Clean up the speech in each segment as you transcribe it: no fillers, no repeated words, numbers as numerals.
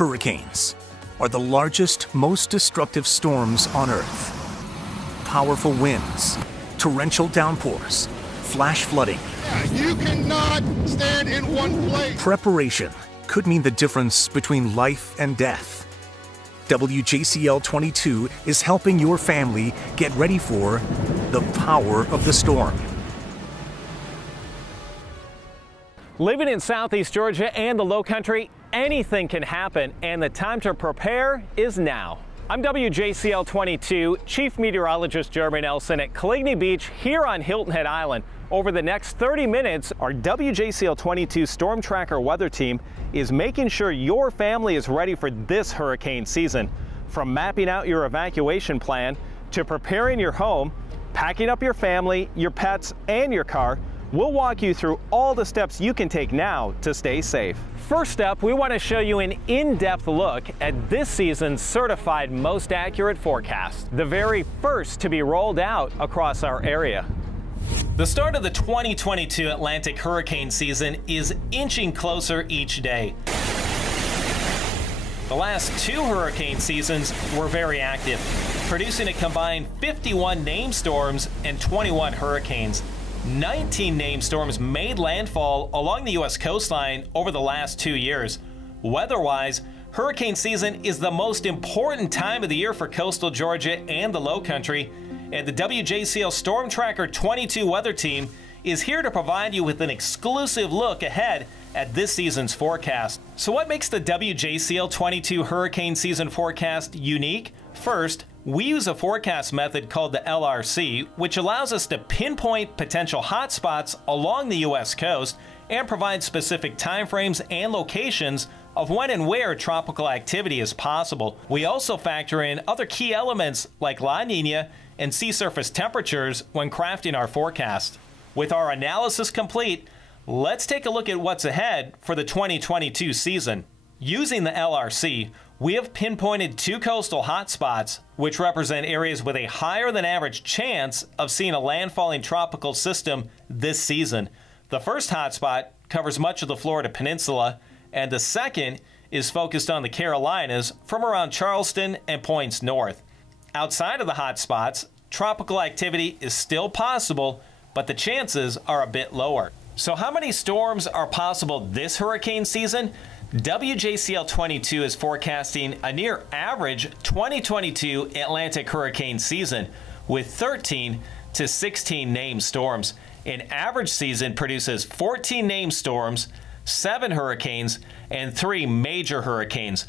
Hurricanes are the largest, most destructive storms on Earth. Powerful winds, torrential downpours, flash flooding. You cannot stand in one place. Preparation could mean the difference between life and death. WJCL 22 is helping your family get ready for the power of the storm. Living in Southeast Georgia and the Lowcountry, anything can happen, and the time to prepare is now. I'm WJCL 22 Chief Meteorologist Jeremy Nelson at Coligny Beach here on Hilton Head Island. Over the next 30 minutes, our WJCL 22 Storm Tracker weather team is making sure your family is ready for this hurricane season. From mapping out your evacuation plan to preparing your home, packing up your family, your pets, and your car, we'll walk you through all the steps you can take now to stay safe. First up, we want to show you an in-depth look at this season's certified most accurate forecast, the very first to be rolled out across our area. The start of the 2022 Atlantic hurricane season is inching closer each day. The last two hurricane seasons were very active, producing a combined 51 named storms and 21 hurricanes. 19 named storms made landfall along the U.S. coastline over the last 2 years. Weather-wise, hurricane season is the most important time of the year for coastal Georgia and the Lowcountry, and the WJCL Storm Tracker 22 weather team is here to provide you with an exclusive look ahead at this season's forecast. So what makes the WJCL 22 hurricane season forecast unique? First, we use a forecast method called the LRC, which allows us to pinpoint potential hotspots along the U.S. coast and provide specific timeframes and locations of when and where tropical activity is possible. We also factor in other key elements like La Nina and sea surface temperatures when crafting our forecast. With our analysis complete, let's take a look at what's ahead for the 2022 season. Using the LRC, we have pinpointed two coastal hotspots, which represent areas with a higher than average chance of seeing a landfalling tropical system this season. The first hotspot covers much of the Florida Peninsula, and the second is focused on the Carolinas from around Charleston and points north. Outside of the hotspots, tropical activity is still possible, but the chances are a bit lower. So how many storms are possible this hurricane season? WJCL 22 is forecasting a near average 2022 Atlantic hurricane season with 13 to 16 named storms. An average season produces 14 named storms, 7 hurricanes, and 3 major hurricanes.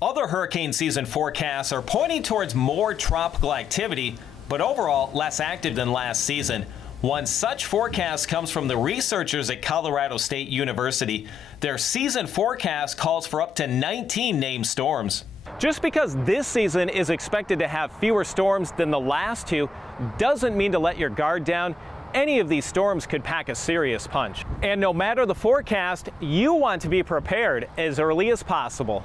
Other hurricane season forecasts are pointing towards more tropical activity, but overall less active than last season. One such forecast comes from the researchers at Colorado State University. Their season forecast calls for up to 19 named storms. Just because this season is expected to have fewer storms than the last two doesn't mean to let your guard down. Any of these storms could pack a serious punch. And no matter the forecast, you want to be prepared as early as possible.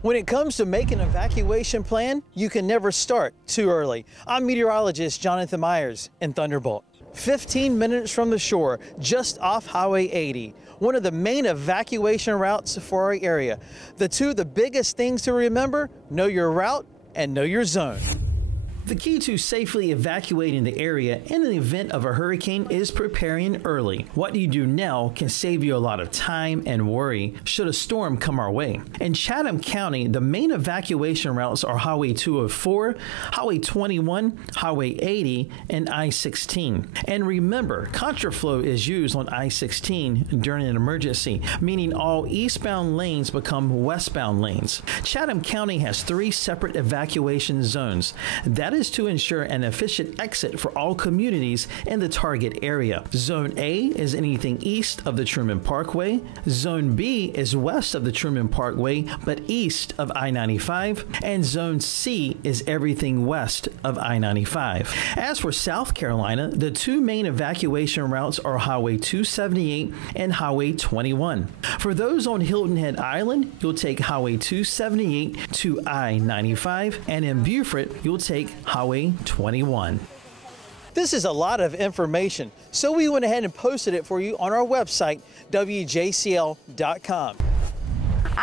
When it comes to making an evacuation plan, you can never start too early. I'm meteorologist Jonathan Myers in Thunderbolt. 15 minutes from the shore, just off Highway 80, one of the main evacuation routes for our area. The biggest things to remember: know your route and know your zone. The key to safely evacuating the area in the event of a hurricane is preparing early. What you do now can save you a lot of time and worry should a storm come our way. In Chatham County, the main evacuation routes are Highway 204, Highway 21, Highway 80, and I-16. And remember, contraflow is used on I-16 during an emergency, meaning all eastbound lanes become westbound lanes. Chatham County has 3 separate evacuation zones. That is to ensure an efficient exit for all communities in the target area. Zone A is anything east of the Truman Parkway. Zone B is west of the Truman Parkway but east of I-95. And Zone C is everything west of I-95. As for South Carolina, the 2 main evacuation routes are Highway 278 and Highway 21. For those on Hilton Head Island, you'll take Highway 278 to I-95, and in Beaufort, you'll take Highway 21. This is a lot of information, so we went ahead and posted it for you on our website, WJCL.com.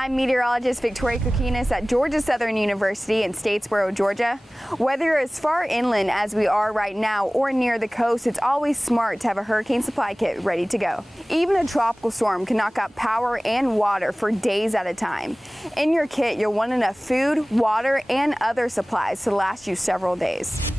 I'm meteorologist Victoria Kokinis at Georgia Southern University in Statesboro, Georgia. Whether you're as far inland as we are right now or near the coast, it's always smart to have a hurricane supply kit ready to go. Even a tropical storm can knock out power and water for days at a time. In your kit, you'll want enough food, water, and other supplies to last you several days.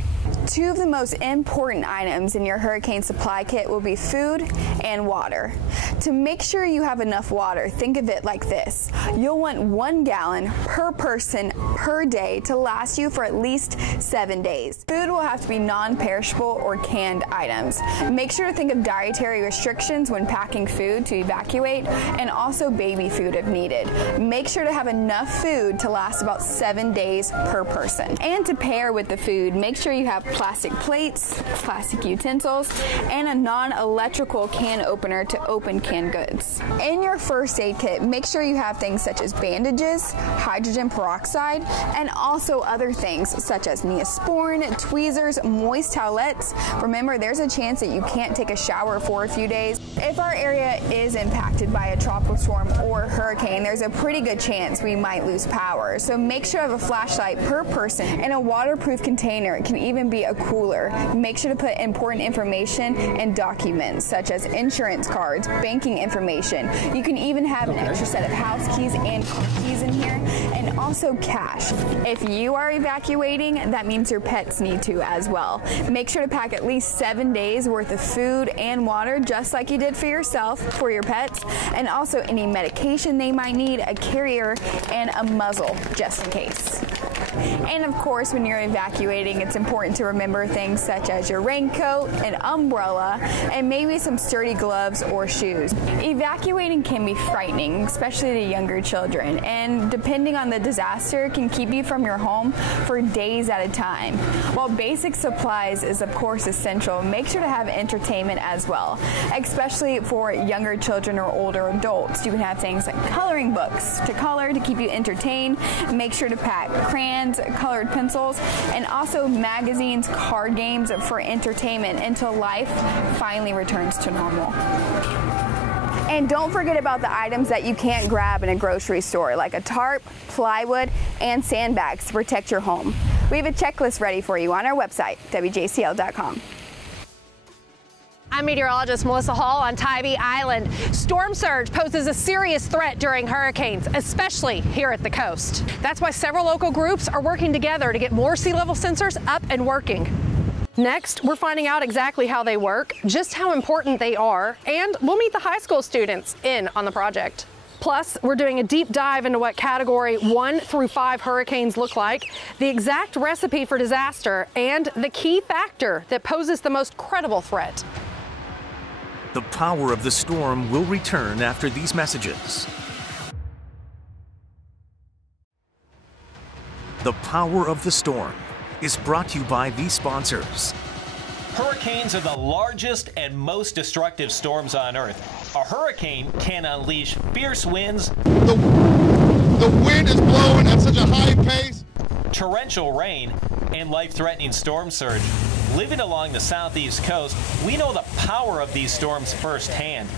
Two of the most important items in your hurricane supply kit will be food and water. To make sure you have enough water, think of it like this. You'll want 1 gallon per person per day to last you for at least 7 days. Food will have to be non-perishable or canned items. Make sure to think of dietary restrictions when packing food to evacuate, and also baby food if needed. Make sure to have enough food to last about 7 days per person. And to pair with the food, make sure you have plastic plates, plastic utensils, and a non-electrical can opener to open canned goods. In your first aid kit, make sure you have things such as bandages, hydrogen peroxide, and also other things such as Neosporin, tweezers, moist towelettes. Remember, there's a chance that you can't take a shower for a few days. If our area is impacted by a tropical storm or hurricane, there's a pretty good chance we might lose power. So make sure you have a flashlight per person and a waterproof container. It can even be a cooler. Make sure to put important information and documents such as insurance cards, banking information. You can even have an extra set of house keys and car keys in here, and also cash. If you are evacuating, that means your pets need to as well. Make sure to pack at least 7 days worth of food and water, just like you did for yourself, for your pets, and also any medication they might need, a carrier, and a muzzle just in case. And of course, when you're evacuating, it's important to remember things such as your raincoat, an umbrella, and maybe some sturdy gloves or shoes. Evacuating can be frightening, especially to younger children, and depending on the disaster, can keep you from your home for days at a time. While basic supplies is of course essential, make sure to have entertainment as well, especially for younger children or older adults. You can have things like coloring books to color to keep you entertained. Make sure to pack crayons, colored pencils, and also magazines, card games for entertainment until life finally returns to normal. And don't forget about the items that you can't grab in a grocery store, like a tarp, plywood, and sandbags to protect your home. We have a checklist ready for you on our website, WJCL.com. I'm meteorologist Melissa Hall on Tybee Island. Storm surge poses a serious threat during hurricanes, especially here at the coast. That's why several local groups are working together to get more sea level sensors up and working. Next, we're finding out exactly how they work, just how important they are, and we'll meet the high school students in on the project. Plus, we're doing a deep dive into what Category 1 through 5 hurricanes look like, the exact recipe for disaster, and the key factor that poses the most credible threat. The power of the storm will return after these messages. The power of the storm is brought to you by these sponsors. Hurricanes are the largest and most destructive storms on Earth. A hurricane can unleash fierce winds. The wind is blowing at such a high pace. Torrential rain and life-threatening storm surge. Living along the southeast coast, we know the power of these storms firsthand.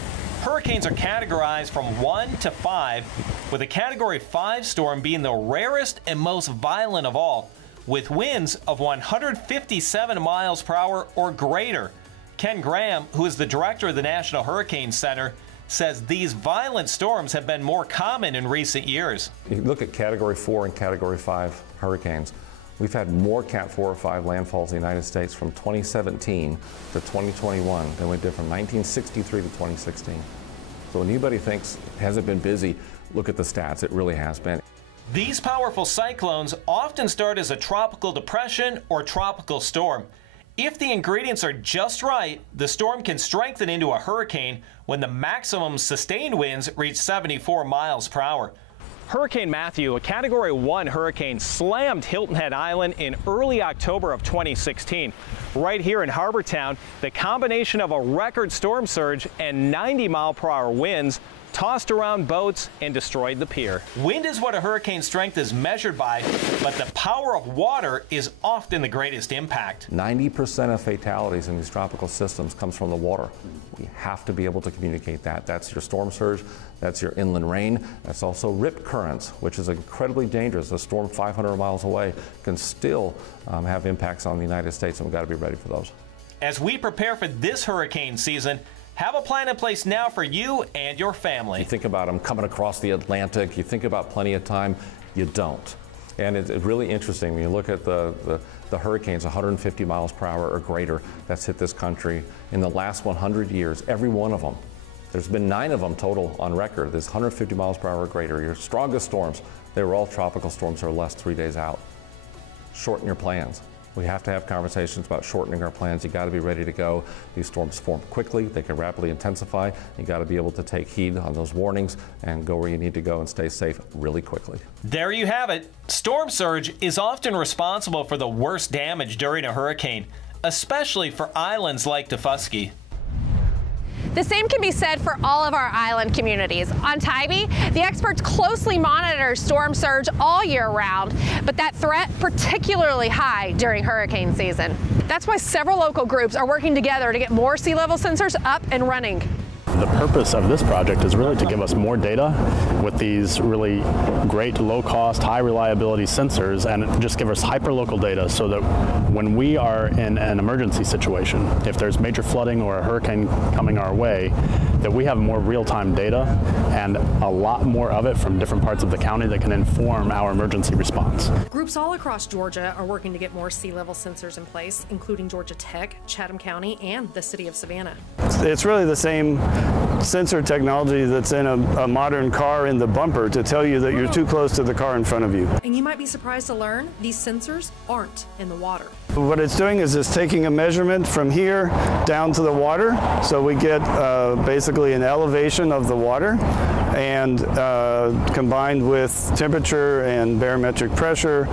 Hurricanes are categorized from 1 to 5, with a Category 5 storm being the rarest and most violent of all, with winds of 157 miles per hour or greater. Ken Graham, who is the director of the National Hurricane Center, says these violent storms have been more common in recent years. You look at Category 4 and Category 5 hurricanes. We've had more Cat 4 or 5 landfalls in the United States from 2017 to 2021 than we did from 1963 to 2016. So when anybody thinks it hasn't been busy, look at the stats. It really has been. These powerful cyclones often start as a tropical depression or tropical storm. If the ingredients are just right, the storm can strengthen into a hurricane when the maximum sustained winds reach 74 miles per hour. Hurricane Matthew, a Category 1 hurricane, slammed Hilton Head Island in early October of 2016. Right here in Harbortown, the combination of a record storm surge and 90-mile-per-hour winds tossed around boats, and destroyed the pier. Wind is what a hurricane's strength is measured by, but the power of water is often the greatest impact. 90% of fatalities in these tropical systems comes from the water. We have to be able to communicate that. That's your storm surge, that's your inland rain, that's also rip currents, which is incredibly dangerous. A storm 500 miles away can still have impacts on the United States, and we've got to be ready for those. As we prepare for this hurricane season, have a plan in place now for you and your family. You think about them coming across the Atlantic, you think about plenty of time, you don't. And it's really interesting when you look at the hurricanes 150 miles per hour or greater that's hit this country in the last 100 years, every one of them. There's been 9 of them total on record. There's 150 miles per hour or greater. Your strongest storms, they were all tropical storms or less 3 days out. Shorten your plans. We have to have conversations about shortening our plans. You got to be ready to go. These storms form quickly. They can rapidly intensify. You got to be able to take heed on those warnings and go where you need to go and stay safe really quickly. There you have it. Storm surge is often responsible for the worst damage during a hurricane, especially for islands like Daufuskie. The same can be said for all of our island communities. On Tybee, the experts closely monitor storm surge all year round, but that threat particularly high during hurricane season. That's why several local groups are working together to get more sea level sensors up and running. The purpose of this project is really to give us more data with these really great low-cost, high-reliability sensors and just give us hyper-local data so that when we are in an emergency situation, if there's major flooding or a hurricane coming our way, that we have more real-time data and a lot more of it from different parts of the county that can inform our emergency response. Groups all across Georgia are working to get more sea level sensors in place, including Georgia Tech, Chatham County, and the city of Savannah. It's really the same sensor technology that's in a modern car in the bumper to tell you that you're too close to the car in front of you. And you might be surprised to learn these sensors aren't in the water. What it's doing is it's taking a measurement from here down to the water, so we get basically an elevation of the water, and combined with temperature and barometric pressure,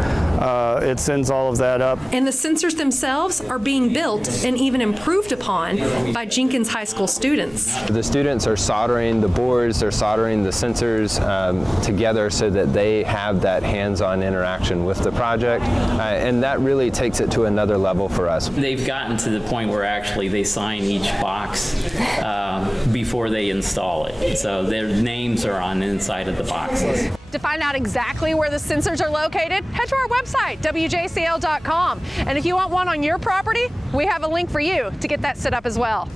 it sends all of that up. And the sensors themselves are being built and even improved upon by Jenkins High School students. The students are soldering the boards, they're soldering the sensors together so that they have that hands-on interaction with the project, and that really takes it to another level for us. They've gotten to the point where actually they sign each box before they install it, so their names are on the inside of the boxes. To find out exactly where the sensors are located, head to our website, WJCL.com. And if you want one on your property, we have a link for you to get that set up as well.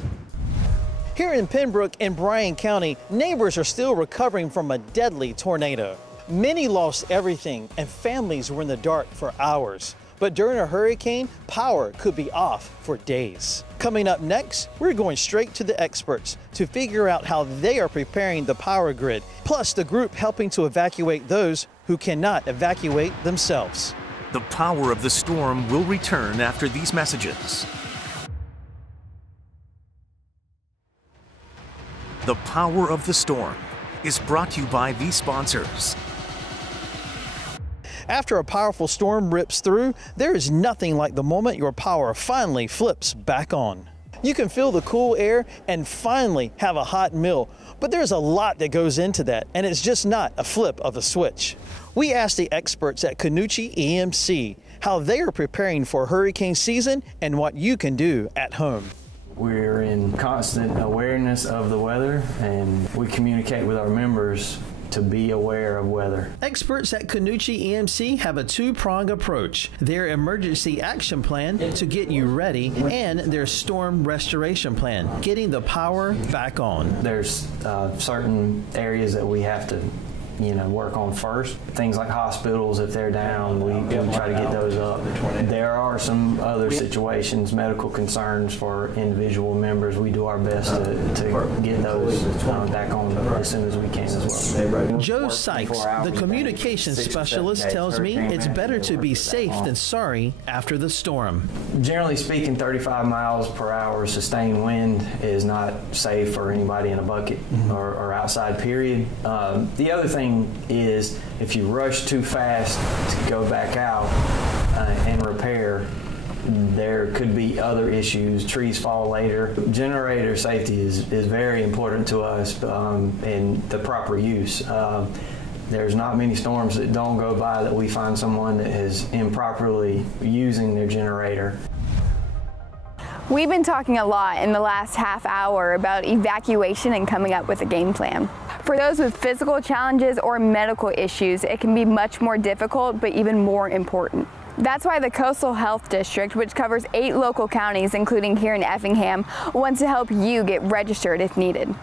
Here in Pembroke and Bryan County, neighbors are still recovering from a deadly tornado. Many lost everything and families were in the dark for hours. But during a hurricane, power could be off for days. Coming up next, we're going straight to the experts to figure out how they are preparing the power grid, plus the group helping to evacuate those who cannot evacuate themselves. The power of the storm will return after these messages. The Power of the Storm is brought to you by these sponsors. After a powerful storm rips through, there is nothing like the moment your power finally flips back on. You can feel the cool air and finally have a hot meal, but there's a lot that goes into that, and it's just not a flip of a switch. We asked the experts at Canucci EMC how they are preparing for hurricane season and what you can do at home. We're in constant awareness of the weather, and we communicate with our members to be aware of weather. Experts at Canucci EMC have a two-pronged approach: their emergency action plan to get you ready and their storm restoration plan, getting the power back on. There's certain areas that we have to work on first. Things like hospitals, if they're down, we try to get those up. There are some other situations, medical concerns for individual members. We do our best to get those back on as soon as we can as well. Joe Sykes, the communications specialist, tells me it's better to be safe than sorry after the storm. Generally speaking, 35 miles per hour sustained wind is not safe for anybody in a bucket or outside, period. The other thing is, if you rush too fast to go back out and repair, there could be other issues. Trees fall later. Generator safety is very important to us, and the proper use. There's not many storms that don't go by that we find someone that is improperly using their generator. We've been talking a lot in the last half hour about evacuation and coming up with a game plan. For those with physical challenges or medical issues, it can be much more difficult, but even more important. That's why the Coastal Health District, which covers 8 local counties, including here in Effingham, wants to help you get registered if needed.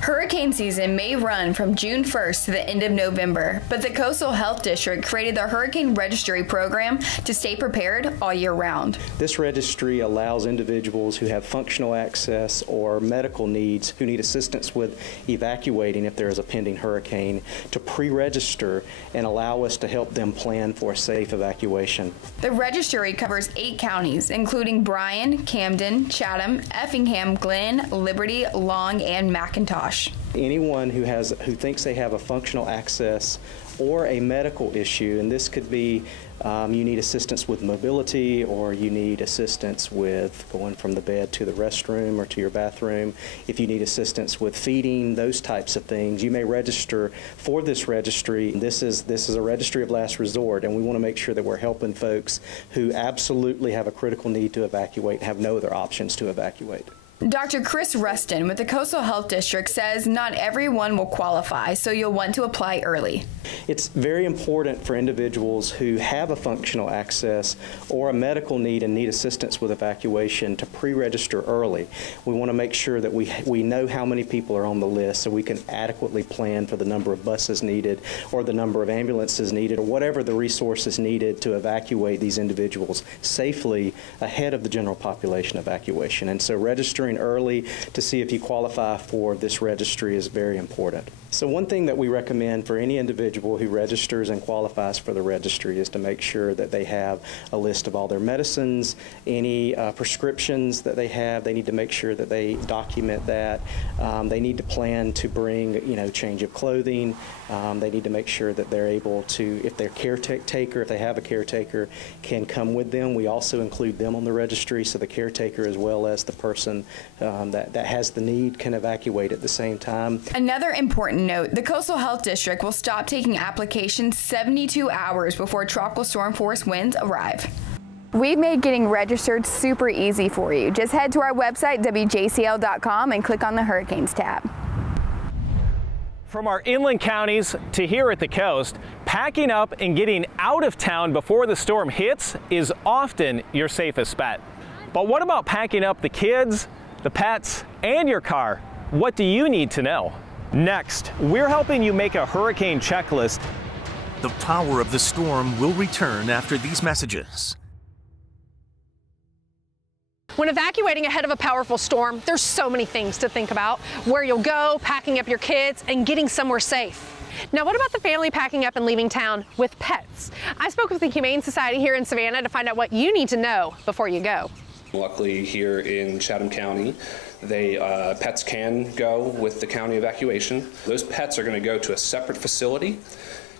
Hurricane season may run from June 1st to the end of November, but the Coastal Health District created the Hurricane Registry Program to stay prepared all year round. This registry allows individuals who have functional access or medical needs who need assistance with evacuating if there is a pending hurricane to pre-register and allow us to help them plan for a safe evacuation. The registry covers 8 counties, including Bryan, Camden, Chatham, Effingham, Glenn, Liberty, Long, and McIntosh. Anyone who thinks they have a functional access or a medical issue, and this could be you need assistance with mobility, or you need assistance with going from the bed to the restroom or to your bathroom. If you need assistance with feeding, those types of things, you may register for this registry. This is a registry of last resort, and we want to make sure that we're helping folks who absolutely have a critical need to evacuate and have no other options to evacuate. Dr. Chris Rustin with the Coastal Health District says not everyone will qualify, so you'll want to apply early. It's very important for individuals who have a functional access or a medical need and need assistance with evacuation to pre-register early. We want to make sure that we know how many people are on the list so we can adequately plan for the number of buses needed or the number of ambulances needed or whatever the resources needed to evacuate these individuals safely ahead of the general population evacuation. And so registering early to see if you qualify for this registry is very important. So one thing that we recommend for any individual who registers and qualifies for the registry is to make sure that they have a list of all their medicines, any prescriptions that they have. They need to make sure that they document that. They need to plan to bring, change of clothing. They need to make sure that they're able to, if their caretaker, if they have a caretaker, can come with them. We also include them on the registry, so the caretaker as well as the person that has the need can evacuate at the same time. Another important note, the Coastal Health District will stop taking applications 72 hours before tropical storm force winds arrive. We've made getting registered super easy for you. Just head to our website, WJCL.com, and click on the Hurricanes tab. From our inland counties to here at the coast, packing up and getting out of town before the storm hits is often your safest bet. But what about packing up the kids, the pets, and your car? What do you need to know? Next, we're helping you make a hurricane checklist. The power of the storm will return after these messages. When evacuating ahead of a powerful storm, there's so many things to think about. Where you'll go, packing up your kids, and getting somewhere safe. Now, what about the family packing up and leaving town with pets? I spoke with the Humane Society here in Savannah to find out what you need to know before you go. Luckily, here in Chatham County, pets can go with the county evacuation. Those pets are going to go to a separate facility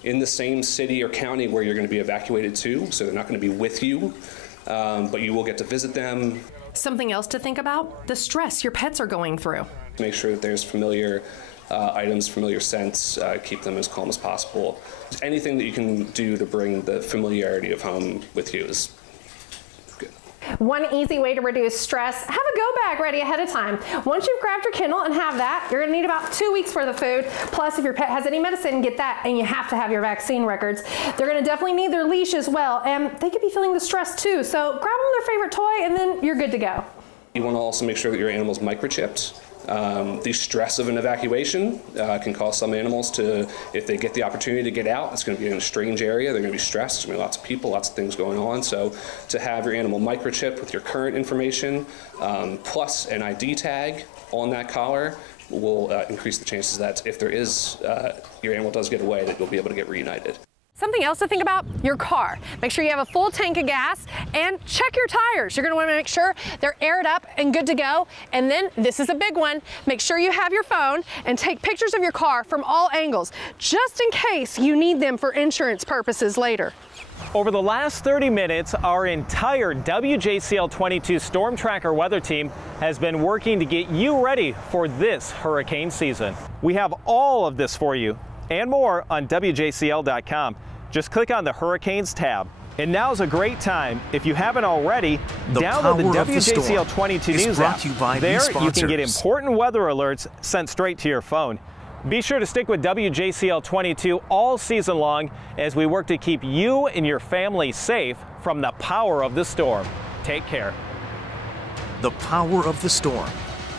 in the same city or county where you're going to be evacuated to, so they're not going to be with you, but you will get to visit them. Something else to think about, the stress your pets are going through. Make sure that there's familiar items, familiar scents, keep them as calm as possible. Anything that you can do to bring the familiarity of home with you is good. One easy way to reduce stress, have a go bag ready ahead of time. Once you've grabbed your kennel and have that, you're gonna need about 2 weeks worth of food. Plus, if your pet has any medicine, get that, and you have to have your vaccine records. They're gonna definitely need their leash as well, and they could be feeling the stress too. So grab them their favorite toy, and then you're good to go. You wanna also make sure that your animal's microchipped. The stress of an evacuation can cause some animals to, if they get the opportunity to get out, it's going to be in a strange area, they're going to be stressed, there's going to be lots of people, lots of things going on. So to have your animal microchipped with your current information, plus an ID tag on that collar, will increase the chances that if there is, your animal does get away, that you'll be able to get reunited. Something else to think about, your car. Make sure you have a full tank of gas and check your tires. You're gonna wanna make sure they're aired up and good to go. And then, this is a big one, make sure you have your phone and take pictures of your car from all angles, just in case you need them for insurance purposes later. Over the last 30 minutes, our entire WJCL 22 Storm Tracker weather team has been working to get you ready for this hurricane season. We have all of this for you and more on WJCL.com. Just click on the Hurricanes tab. And now's a great time, if you haven't already, download the WJCL 22 News app. There you can get important weather alerts sent straight to your phone. Be sure to stick with WJCL 22 all season long as we work to keep you and your family safe from the power of the storm. Take care. The Power of the Storm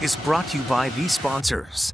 is brought to you by these sponsors.